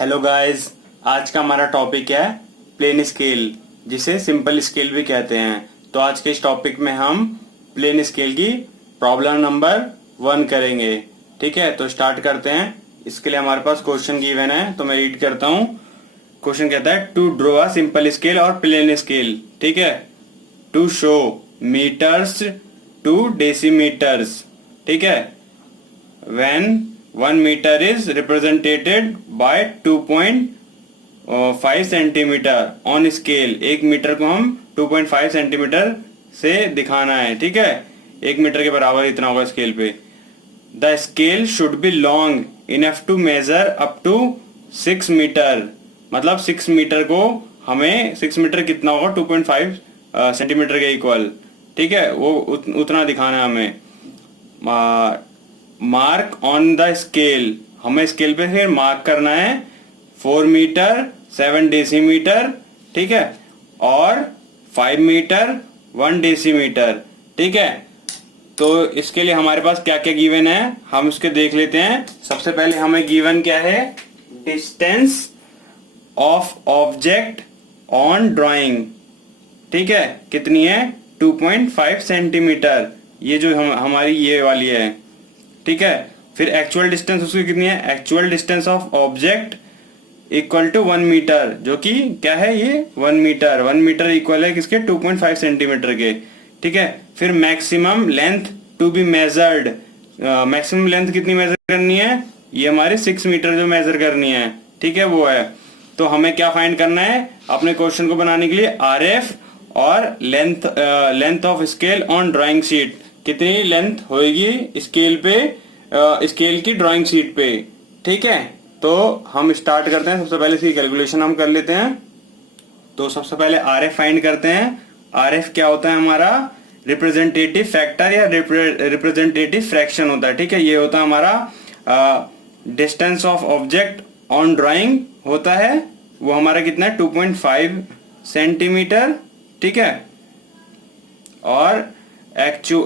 Hello guys, आज का हमारा टॉपिक है प्लेन स्केल, जिसे सिंपल स्केल भी कहते हैं। तो आज के इस टॉपिक में हम प्लेन स्केल की प्रॉब्लम नंबर 1 करेंगे। ठीक है, तो स्टार्ट करते हैं। इसके लिए हमारे पास क्वेश्चन गिवन है, तो मैं रीड करता हूँ। क्वेश्चन कहता है to draw a simple scale और प्लेन स्केल। ठीक है, to show metres to decimetres. ठीक है, when 1 meter is represented by 2.5 centimetres on scale. 1 metre को हम 2.5 सेंटीमीटर से दिखाना है। ठीक है, 1 मीटर के बराबर इतना होगा स्केल पे। The scale should be long enough to measure up to 6 metre. मतलब 6 मीटर को हमें 6 मीटर कितना होगा 2.5 सेंटीमीटर के इक्वल। ठीक है, वो उतना दिखाना है हमें। मार्क ऑन द स्केल, हमें स्केल पे फिर मार्क करना है 4 मीटर 7 डेसीमीटर। ठीक है, और 5 मीटर 1 डेसीमीटर। ठीक है, तो इसके लिए हमारे पास क्या क्या गिवन है हम उसके देख लेते हैं। सबसे पहले हमें गिवन क्या है, distance of object on drawing. ठीक है, कितनी है 2.5 सेंटीमीटर, ये जो हमारी ये वाली है। ठीक है, फिर एक्चुअल डिस्टेंस उसकी कितनी है, actual distance of object equal to 1 metre, जो कि क्या है ये 1 मीटर। 1 मीटर इक्वल है किसके 2.5 सेंटीमीटर के। ठीक है, फिर maximum length to be measured, maximum length कितनी मेजर करनी है, ये हमारे 6 मीटर जो मेजर करनी है। ठीक है, वो है। तो हमें क्या फाइंड करना है अपने क्वेश्चन को बनाने के लिए, RF और length of scale on drawing sheet. कितनी लेंथ होगी स्केल पे, स्केल की ड्राइंग शीट पे। ठीक है, तो हम स्टार्ट करते हैं। सबसे पहले इसकी कैलकुलेशन हम कर लेते हैं। तो सबसे पहले RF फाइंड करते हैं। RF क्या होता है हमारा, रिप्रेजेंटेटिव फैक्टर या रिप्रेजेंटेटिव फ्रैक्शन होता है। ठीक है, ये होता है हमारा distance of object on drawing होता है, वो हमारा कितना है 2.5 सेंटीमीटर। ठीक है, और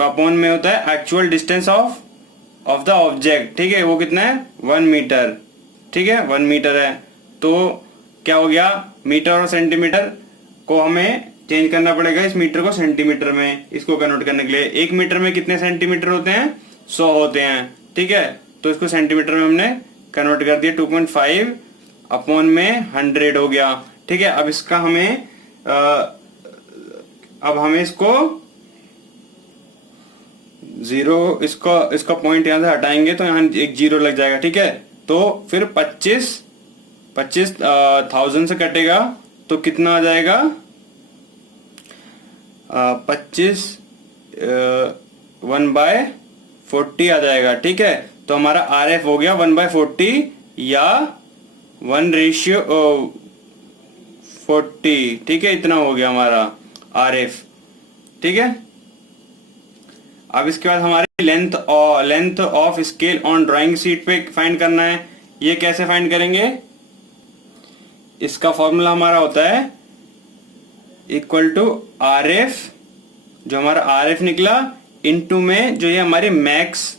अपॉन में होता है actual distance of the object. ठीक है, वो कितना है 1 मीटर। ठीक है, 1 मीटर है। तो क्या हो गया, मीटर और सेंटीमीटर को हमें चेंज करना पड़ेगा इस मीटर को सेंटीमीटर में, इसको कन्वर्ट करने के लिए। 1 मीटर में कितने सेंटीमीटर होते हैं, 100 होते हैं। ठीक है, तो इसको सेंटीमीटर में हमने कन्वर्ट कर दिया, 2.5 अपॉन में 100 हो गया। ठीक है, अब इसका हमें अब हमें इसको जीरो, इसका पॉइंट यहां से हटाएंगे तो यहाँ एक जीरो लग जाएगा। ठीक है, तो फिर 25,000 से कटेगा तो कितना आ जाएगा, 25 1/40 आ जाएगा। ठीक है, तो हमारा RF हो गया 1/40 या 1:40। ठीक है, इतना हो गया हमारा RF। ठीक है, अब इसके बाद हमारी length of scale on drawing sheet पे फाइंड करना है। ये कैसे फाइंड करेंगे, इसका फॉर्मूला हमारा होता है इक्वल टू RF, जो हमारा RF निकला इनटू में जो ये हमारी मैक्स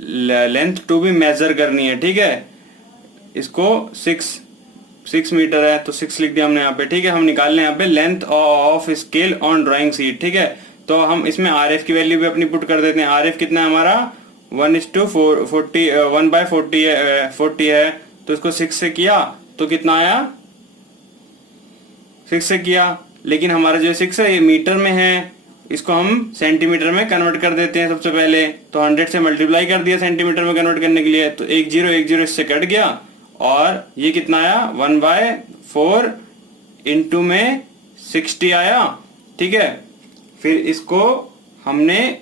लेंथ टू भी मेजर करनी है। ठीक है, इसको 6 मीटर है तो 6 लिख दिया हमने यहाँ पे। ठीक है, हम निकाल लें यहाँ पे length of scale on drawing sheet. ठीक है, तो हम इसमें RF की वैल्यू भी अपनी पुट कर देते हैं। RF कितना है हमारा 1:40 1/40 है, तो इसको 6 से किया तो कितना आया, 6 से किया। लेकिन हमारा जो 6 है ये मीटर में है, इसको हम सेंटीमीटर में कन्वर्ट कर देते हैं सबसे पहले। तो 100 से मल्टीप्लाई कर दिया सेंटीमीटर में कन्वर्ट करने के लिए, तो 1 0 इससे कट गया और ये कितना आया 1/4 इंटू में 60 आया। ठीक है, फिर इसको हमने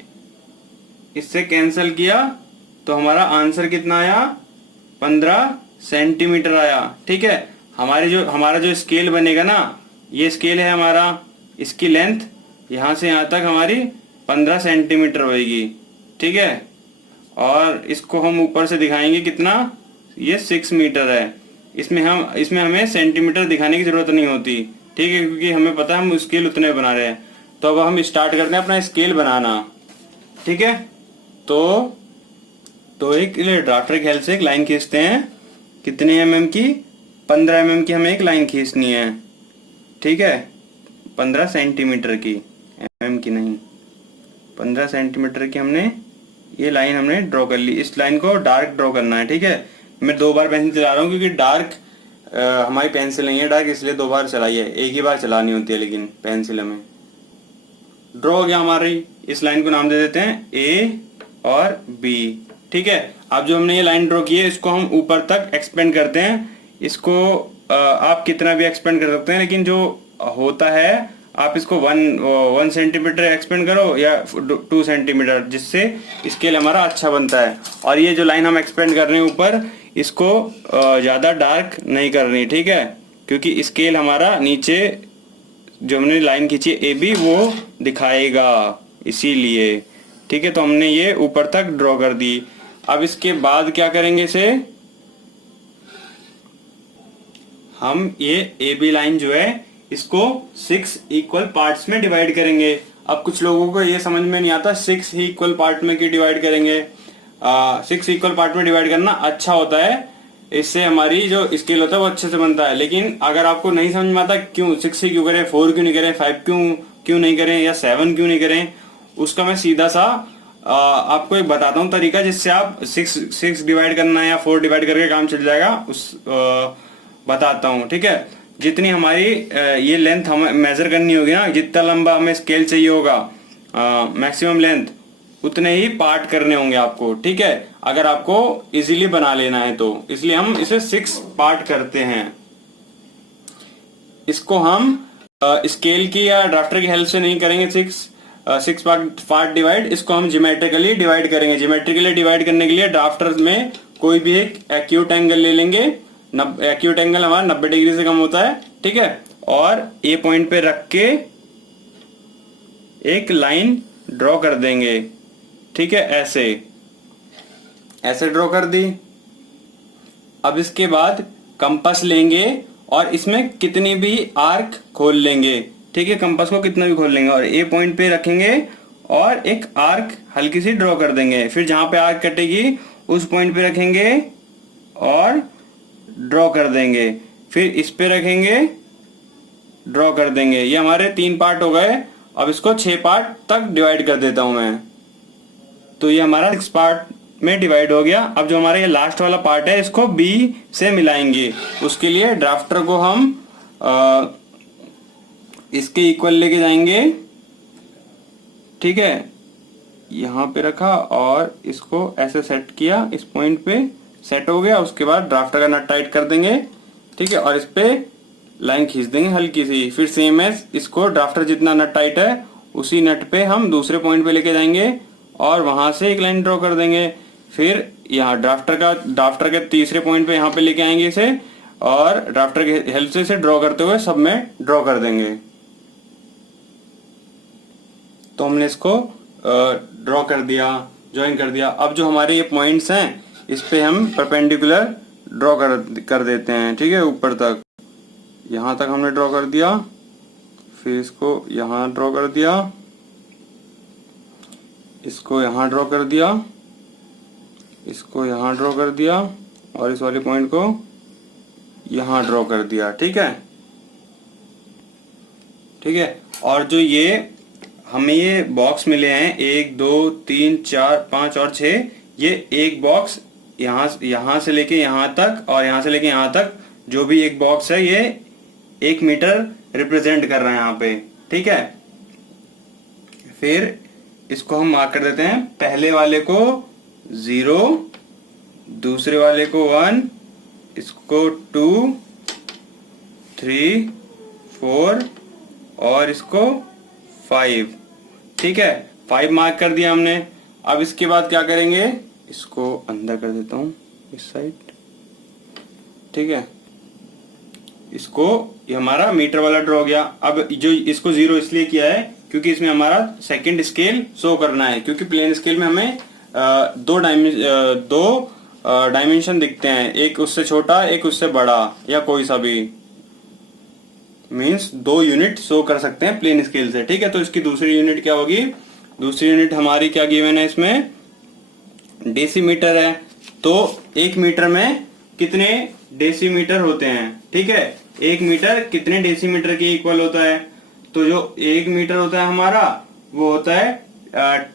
इससे कैंसिल किया तो हमारा आंसर कितना आया 15 सेंटीमीटर आया। ठीक है, हमारा जो स्केल बनेगा ना, ये स्केल है हमारा, इसकी लेंथ यहाँ से यहाँ तक हमारी 15 सेंटीमीटर होगी। ठीक है, और इसको हम ऊपर से दिखाएंगे कितना, ये 6 मीटर है। इसमें हमें सेंटीमीटर दिखाने की जरूरत नहीं होती। ठीक है, क्योंकि हमें पता है हम स्केल उतने बना रहे हैं। तो अब हम स्टार्ट करते हैं अपना स्केल बनाना। ठीक है, तो एक ड्राफ्टर के हेल्प से एक लाइन खींचते हैं। कितने mm की, 15 mm की हमें एक लाइन खींचनी है, ठीक है, 15 सेंटीमीटर की, mm की नहीं, 15 सेंटीमीटर की हमने ये लाइन हमने ड्रॉ कर ली। इस लाइन को डार्क ड्रॉ करना है, ठीक है। मैं 2 बार पेंसिल चला रहा हूँ क्योंकि डार्क हमारी पेंसिल नहीं है डार्क, इसलिए 2 बार चलाई है, एक ही बार चलानी होती है लेकिन पेंसिल हमें। ड्रॉ हो गया हमारी, इस लाइन को नाम दे देते हैं ए और बी, ठीक है। अब जो हमने ये लाइन ड्रॉ की है इसको हम ऊपर तक एक्सपेंड करते हैं। इसको आप कितना भी एक्सपेंड कर सकते हैं, लेकिन जो होता है आप इसको 1 सेंटीमीटर एक्सपेंड करो या 2 सेंटीमीटर, जिससे स्केल हमारा अच्छा बनता है। और ये जो लाइन हम एक्सपेंड कर रहे हैं ऊपर, इसको ज़्यादा डार्क नहीं करनी, ठीक है, क्योंकि स्केल हमारा नीचे जो हमने लाइन खींची ए बी वो दिखाएगा, इसीलिए, ठीक है। तो हमने ये ऊपर तक ड्रॉ कर दी। अब इसके बाद क्या करेंगे, इसे हम ये ए बी लाइन जो है इसको 6 इक्वल पार्ट्स में डिवाइड करेंगे। अब कुछ लोगों को ये समझ में नहीं आता 6 ही इक्वल पार्ट में क्यों डिवाइड करेंगे। 6 इक्वल पार्ट में डिवाइड करना अच्छा होता है, इससे हमारी जो स्केल होता है वो अच्छे से बनता है। लेकिन अगर आपको नहीं समझ में आता क्यों 6 ही क्यों करें, 4 क्यों नहीं करें, 5 क्यों नहीं करें, या 7 क्यों नहीं करें, उसका मैं सीधा सा आपको एक बताता हूँ तरीका, जिससे आप 6 डिवाइड करना है या 4 डिवाइड करके काम चल जाएगा। बताता हूँ, ठीक है। जितनी हमारी ये लेंथ हमें मेजर करनी होगी ना, जितना लंबा हमें स्केल चाहिए होगा मैक्सिमम लेंथ, उतने ही पार्ट करने होंगे आपको, ठीक है, अगर आपको इजीली बना लेना है तो। इसलिए हम इसे 6 पार्ट करते हैं। इसको हम स्केल की या ड्राफ्टर की हेल्प से नहीं करेंगे 6 पार्ट डिवाइड, इसको हम ज्योमेट्रिकली डिवाइड करेंगे। ज्योमेट्रिकली डिवाइड करने के लिए ड्राफ्टर में कोई भी एक एक्यूट एंगल ले लेंगे। एक्यूट एंगल हमारा 90 डिग्री से कम होता है, ठीक है, और ए पॉइंट पे रख के एक लाइन ड्रॉ कर देंगे, ठीक है, ऐसे ड्रॉ कर दी। अब इसके बाद कंपास लेंगे और इसमें कितनी भी आर्क खोल लेंगे, ठीक है, कंपास को कितना भी खोल लेंगे और ए पॉइंट पे रखेंगे और एक आर्क हल्की सी ड्रॉ कर देंगे। फिर जहां पे आर्क कटेगी उस पॉइंट पे रखेंगे और ड्रॉ कर देंगे। फिर इस पे रखेंगे, ड्रॉ कर देंगे। ये हमारे 3 पार्ट हो गए। अब इसको 6 पार्ट तक डिवाइड कर देता हूं मैं, तो ये हमारा 6 पार्ट में डिवाइड हो गया। अब जो हमारा ये लास्ट वाला पार्ट है इसको बी से मिलाएंगे। उसके लिए ड्राफ्टर को हम इसके इक्वल लेके जाएंगे, ठीक है, यहाँ पे रखा और इसको ऐसे सेट किया, इस पॉइंट पे सेट हो गया। उसके बाद ड्राफ्टर का नट टाइट कर देंगे, ठीक है, और इस पे लाइन खींच देंगे हल्की सी। फिर सेम एज इसको ड्राफ्टर जितना नट टाइट है उसी नट पे हम दूसरे पॉइंट पे लेके जाएंगे और वहां से एक लाइन ड्रॉ कर देंगे। फिर यहाँ ड्राफ्टर के तीसरे पॉइंट पे यहाँ पे लेके आएंगे इसे और ड्राफ्टर की हेल्प से इसे ड्रॉ करते हुए सब में ड्रॉ कर देंगे। तो हमने इसको ड्रॉ कर दिया, ज्वाइन कर दिया। अब जो हमारे ये पॉइंट्स हैं इस पे हम परपेंडिकुलर ड्रॉ कर देते हैं, ठीक है, ऊपर तक। यहाँ तक हमने ड्रॉ कर दिया, फिर इसको यहाँ ड्रॉ कर दिया, इसको यहाँ ड्रॉ कर दिया, इसको यहाँ ड्रॉ कर दिया और इस वाले पॉइंट को यहाँ ड्रॉ कर दिया, ठीक है, ठीक है। और जो ये हमें ये बॉक्स मिले हैं 1 2 3 4 5 और 6, ये एक बॉक्स यहाँ से लेके यहाँ तक और यहाँ से लेके यहाँ तक जो भी एक बॉक्स है ये 1 मीटर रिप्रेजेंट कर रहा है यहाँ पे, ठीक है। फिर इसको हम मार्क कर देते हैं, पहले वाले को 0, दूसरे वाले को 1, इसको 2 3 4 और इसको 5, ठीक है, 5 मार्क कर दिया हमने। अब इसके बाद क्या करेंगे, इसको अंदर कर देता हूं इस साइड, ठीक है, इसको ये हमारा मीटर वाला ड्रॉ हो गया। अब जो इसको 0 इसलिए किया है क्योंकि इसमें हमारा सेकंड स्केल शो करना है, क्योंकि प्लेन स्केल में हमें दो डायमेंशन दिखते हैं, एक उससे छोटा एक उससे बड़ा, या कोई सा भी, मीन्स 2 यूनिट शो कर सकते हैं प्लेन स्केल से, ठीक है। तो इसकी दूसरी यूनिट क्या होगी, दूसरी यूनिट हमारी क्या गिवन है इसमें, डेसीमीटर है। तो 1 मीटर में कितने डेसीमीटर होते हैं, ठीक है। 1 मीटर कितने डेसीमीटर के इक्वल होता है, तो जो 1 मीटर होता है हमारा वो होता है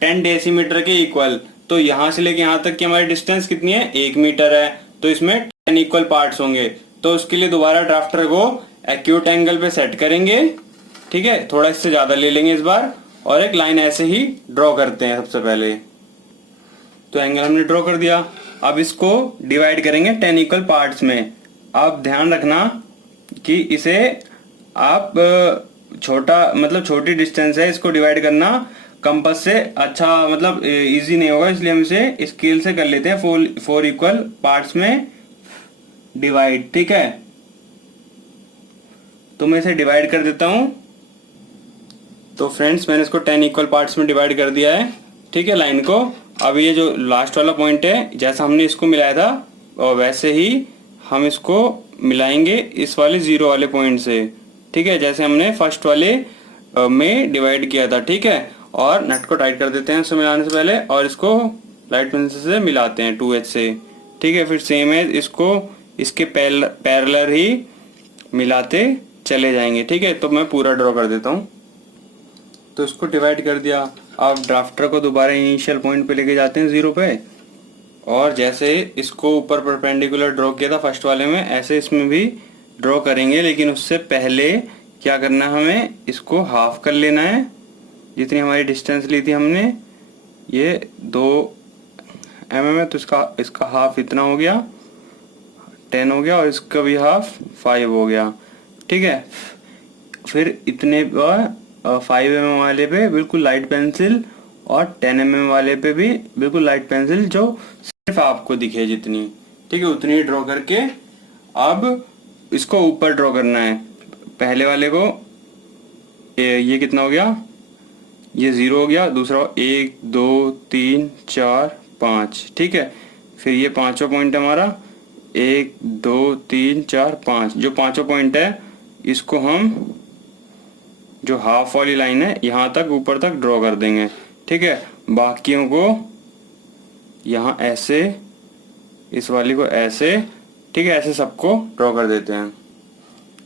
10 डेसीमीटर के इक्वल। तो यहां से लेके यहां तक की हमारी डिस्टेंस कितनी है, 1 मीटर है, तो इसमें 10 इक्वल पार्ट्स होंगे। तो उसके लिए दोबारा ड्राफ्टर को एक्यूट एंगल पे सेट करेंगे, ठीक है, थोड़ा इससे ज्यादा ले लेंगे इस बार, और एक लाइन ऐसे ही ड्रॉ करते हैं सबसे पहले। तो एंगल हमने ड्रॉ कर दिया। अब इसको डिवाइड करेंगे 10 इक्वल पार्ट्स में। आप ध्यान रखना कि इसे आप छोटा मतलब छोटी डिस्टेंस है, इसको डिवाइड करना कंपास से अच्छा मतलब इजी नहीं होगा, इसलिए हम इसे स्केल से कर लेते हैं 4 इक्वल पार्ट्स में डिवाइड, ठीक है। तो मैं इसे डिवाइड कर देता हूं। तो फ्रेंड्स मैंने इसको 10 इक्वल पार्ट्स में डिवाइड कर दिया है, ठीक है, लाइन को। अब ये जो लास्ट वाला पॉइंट है, जैसा हमने इसको मिलाया था और वैसे ही हम इसको मिलाएंगे इस वाले 0 वाले पॉइंट से, ठीक है, जैसे हमने फर्स्ट वाले में डिवाइड किया था, ठीक है। और नट को टाइट कर देते हैं इसको मिलाने से पहले, और इसको लाइट पेंसिल से मिलाते हैं 2H से, ठीक है। फिर सेम है, इसको इसके पैरेलल ही मिलाते चले जाएंगे, ठीक है। तो मैं पूरा ड्रॉ कर देता हूँ। तो इसको डिवाइड कर दिया। अब ड्राफ्टर को दोबारा इनिशियल पॉइंट पे लेके जाते हैं 0 पे, और जैसे इसको ऊपर परपेंडिकुलर ड्रॉ किया था फर्स्ट वाले में, ऐसे इसमें भी ड्रॉ करेंगे। लेकिन उससे पहले क्या करना है, हमें इसको हाफ कर लेना है। जितनी हमारी डिस्टेंस ली थी हमने, ये 2 mm है, तो इसका हाफ इतना हो गया, 10 हो गया, और इसका भी हाफ 5 हो गया, ठीक है। फिर इतने 5 mm वाले पे बिल्कुल लाइट पेंसिल, और 10 mm वाले पे भी बिल्कुल लाइट पेंसिल, जो सिर्फ आपको दिखे जितनी, ठीक है, उतनी ड्रॉ करके अब इसको ऊपर ड्रॉ करना है। पहले वाले को ये कितना हो गया, ये 0 हो गया, दूसरा 1 2 3 4 5, ठीक है। फिर ये पांचवा पॉइंट हमारा 1 2 3 4 5, जो पांचवा पॉइंट है इसको हम जो हाफ वाली लाइन है यहाँ तक ऊपर तक ड्रॉ कर देंगे, ठीक है। बाकियों को यहाँ ऐसे, इस वाली को ऐसे, ठीक है, ऐसे सबको ड्रॉ कर देते हैं।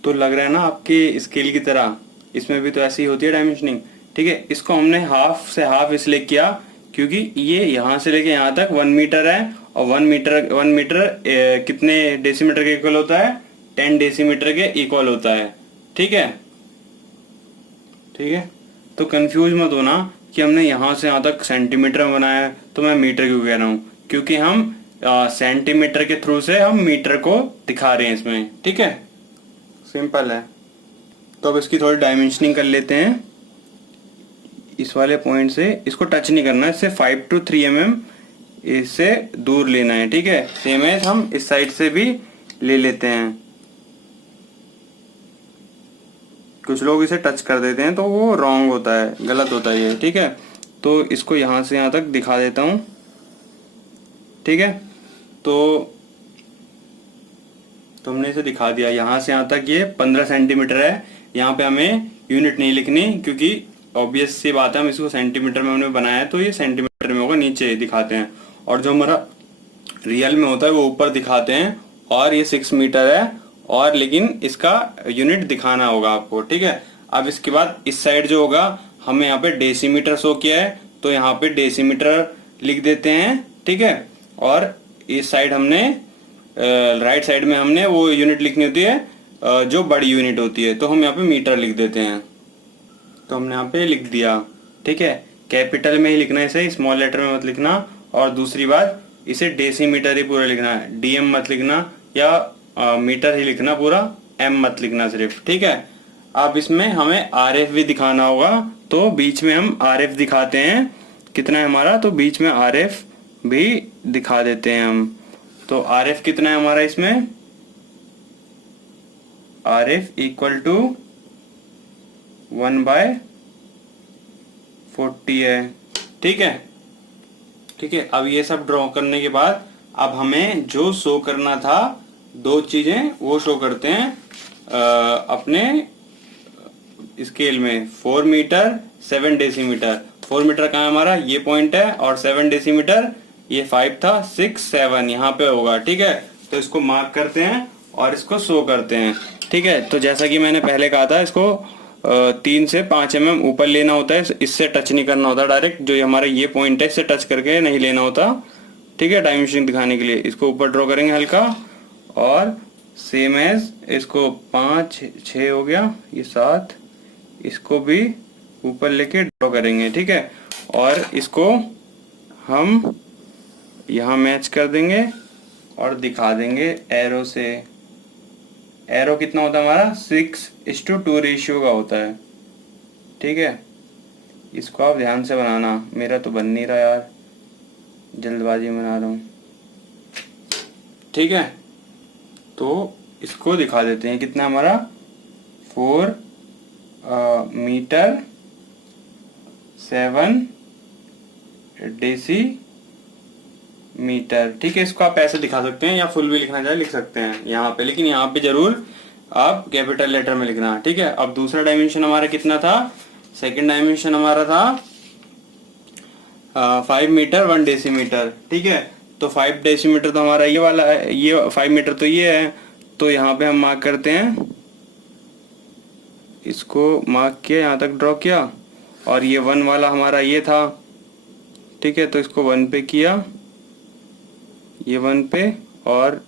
तो लग रहा है ना आपकी स्केल की तरह, इसमें भी तो ऐसी ही होती है डायमेंशनिंग, ठीक है। इसको हमने हाफ से हाफ इसलिए किया क्योंकि ये यहाँ से लेके यहाँ तक 1 मीटर है, और 1 मीटर कितने डेसीमीटर के इक्वल होता है, 10 डेसीमीटर के इक्वल होता है, ठीक है, ठीक है। तो कंफ्यूज मत होना कि हमने यहाँ से यहाँ तक सेंटीमीटर में बनाया है, तो मैं मीटर क्यों कह रहा हूँ, क्योंकि हम सेंटीमीटर के थ्रू से हम मीटर को दिखा रहे हैं इसमें, ठीक है, सिंपल है। तो अब इसकी थोड़ी डायमेंशनिंग कर लेते हैं। इस वाले पॉइंट से इसको टच नहीं करना है, इससे 5 to 3 mm इससे दूर लेना है, ठीक है। सेम है, हम इस साइड से भी ले लेते हैं। कुछ लोग इसे टच कर देते हैं तो वो रॉन्ग होता है, गलत होता है ये, ठीक है। तो इसको यहाँ से यहाँ तक दिखा देता हूँ, ठीक है। तो तुमने इसे दिखा दिया, यहाँ से यहाँ तक ये 15 सेंटीमीटर है। यहाँ पे हमें यूनिट नहीं लिखनी, क्योंकि ऑब्वियस सी बात है, हम इसको सेंटीमीटर में हमने बनाया है, तो ये सेंटीमीटर में होगा, नीचे दिखाते हैं। और जो हमारा रियल में होता है वो ऊपर दिखाते हैं, और ये 6 मीटर है, और लेकिन इसका यूनिट दिखाना होगा आपको, ठीक है। अब इसके बाद इस साइड जो होगा, हमें यहाँ पे डेसीमीटर शो किया है, तो यहाँ पे डेसीमीटर लिख देते हैं, ठीक है। और इस साइड हमने राइट साइड में हमने वो यूनिट लिखनी होती है जो बड़ी यूनिट होती है, तो हम यहाँ पे मीटर लिख देते हैं। तो हमने यहाँ पे लिख दिया, ठीक है। कैपिटल में ही लिखना है इसे, स्मॉल लेटर में मत लिखना। और दूसरी बात, इसे डेसीमीटर ही पूरा लिखना है, DM मत लिखना, या मीटर ही लिखना पूरा, M मत लिखना सिर्फ, ठीक है। अब इसमें हमें RF भी दिखाना होगा, तो बीच में हम RF दिखाते हैं। कितना है हमारा, तो बीच में RF भी दिखा देते हैं हम। तो RF कितना है हमारा इसमें, RF इक्वल टू 1/40 है, ठीक है, ठीक है। अब ये सब ड्रॉ करने के बाद अब हमें जो शो करना था, 2 चीजें वो शो करते हैं अपने स्केल में। 4 मीटर 7 डेसीमीटर। 4 मीटर कहाँ है हमारा, ये पॉइंट है, और 7 डेसीमीटर ये 5 था, 6 7 यहाँ पे होगा, ठीक है। तो इसको मार्क करते हैं और इसको शो करते हैं। ठीक है, तो जैसा कि मैंने पहले कहा था, इसको 3 से 5 mm ऊपर लेना होता है, इससे टच नहीं करना होता डायरेक्ट। जो हमारा ये पॉइंट है इससे टच करके नहीं लेना होता। ठीक है, डायमेंशन दिखाने के लिए इसको ऊपर ड्रॉ करेंगे हल्का, और सेम एज इसको 5 6 हो गया, ये 7, इसको भी ऊपर लेके ड्रॉ करेंगे। ठीक है, और इसको हम यहाँ मैच कर देंगे और दिखा देंगे एरो से। एरो कितना होता है हमारा, 6:2 रेशियो का होता है। ठीक है, इसको आप ध्यान से बनाना, मेरा तो बन नहीं रहा यार, जल्दबाजी में बना रहा हूँ। ठीक है, तो इसको दिखा देते हैं, कितना हमारा 4 मीटर 7 डेसीमीटर। ठीक है, इसको आप ऐसे दिखा सकते हैं या फुल भी लिखना चाहे लिख सकते हैं यहाँ पे, लेकिन यहाँ पे जरूर आप कैपिटल लेटर में लिखना। ठीक है, अब दूसरा डायमेंशन हमारा कितना था, सेकंड डायमेंशन हमारा था 5 मीटर 1 डेसीमीटर। ठीक है, तो 5 डेसीमीटर तो हमारा ये वाला है, ये 5 मीटर तो ये है, तो यहाँ पे हम मार्क करते हैं, इसको मार्क किया, यहाँ तक ड्रॉ किया, और ये 1 वाला हमारा ये था। ठीक है, तो इसको 1 पे किया, ये 1 पे, और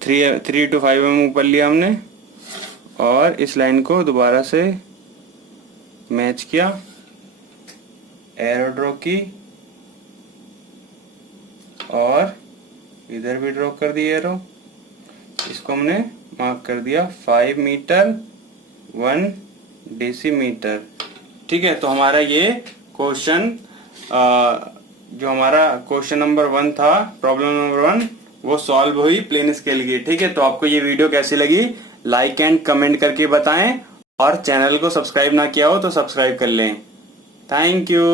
3 to 5 mm ऊपर लिया हमने, और इस लाइन को दोबारा से मैच किया, एरो ड्रॉ की, और इधर भी ड्रॉ कर दी एरो, इसको हमने मार्क कर दिया 5 मीटर 1 डेसीमीटर। ठीक है, तो हमारा ये क्वेश्चन, जो हमारा क्वेश्चन नंबर 1 था, प्रॉब्लम नंबर 1, वो सॉल्व हुई प्लेन स्केल की। ठीक है, तो आपको ये वीडियो कैसी लगी लाइक एंड कमेंट करके बताएं, और चैनल को सब्सक्राइब ना किया हो तो सब्सक्राइब कर लें। Thank you.